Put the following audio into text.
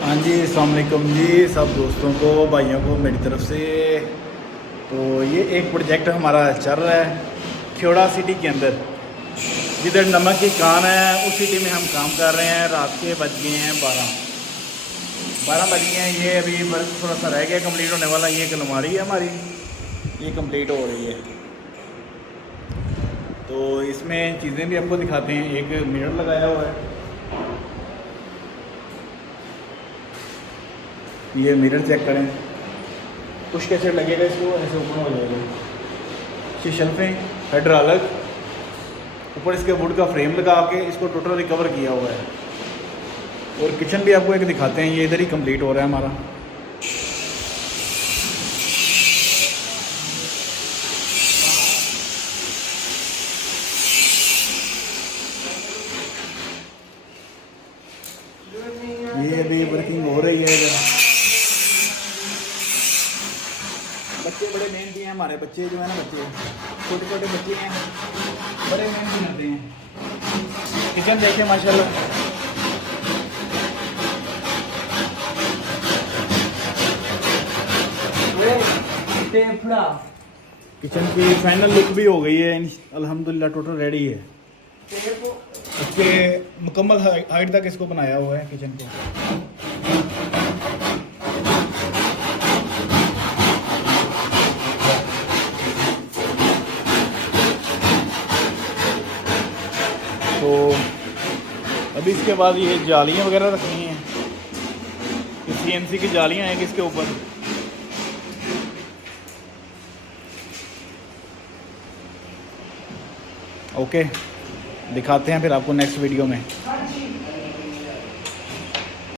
हाँ जी, अस्सलाम वालेकुम जी सब दोस्तों को, भाइयों को मेरी तरफ से। तो ये एक प्रोजेक्ट हमारा चल रहा है खेड़ा सिटी के अंदर, जिधर नमक की कान है उस सिटी में हम काम कर रहे हैं। रात के बज गए हैं 12 बज गए हैं। ये अभी थोड़ा सा रह गया कंप्लीट होने वाला। ये एक अलमारी है हमारी, ये कंप्लीट हो रही है। तो इसमें चीज़ें भी आपको दिखाते हैं। एक मिरर लगाया हुआ है, ये मिरर चेक करें। पुश कैसे लगेगा इसको, ऐसे ऊपर हो जाएगा। ये शेल्फें हाइड्रोलिक, ऊपर इसके वुड का फ्रेम लगा के इसको टोटल रिकवर किया हुआ है। और किचन भी आपको एक दिखाते हैं, ये इधर ही कंप्लीट हो रहा है हमारा। ये अभी वर्किंग हो रही है इधर। बच्चे बड़े मेहनती हैं हमारे बच्चे, जो है ना, बच्चे छोटे छोटे बच्चे हैं, बड़े मेहनती रहते हैं। किचन देखें माशाल्लाह। किचन की फाइनल लुक भी हो गई है अल्हम्दुलिल्लाह, टोटल रेडी है। इसके मुकम्मल हाइट तक इसको बनाया हुआ है किचन को। तो अभी इसके बाद ये जालियाँ वगैरह रखनी हैं, CNC की जालियाँ हैं इसके ऊपर। ओके, दिखाते हैं फिर आपको नेक्स्ट वीडियो में।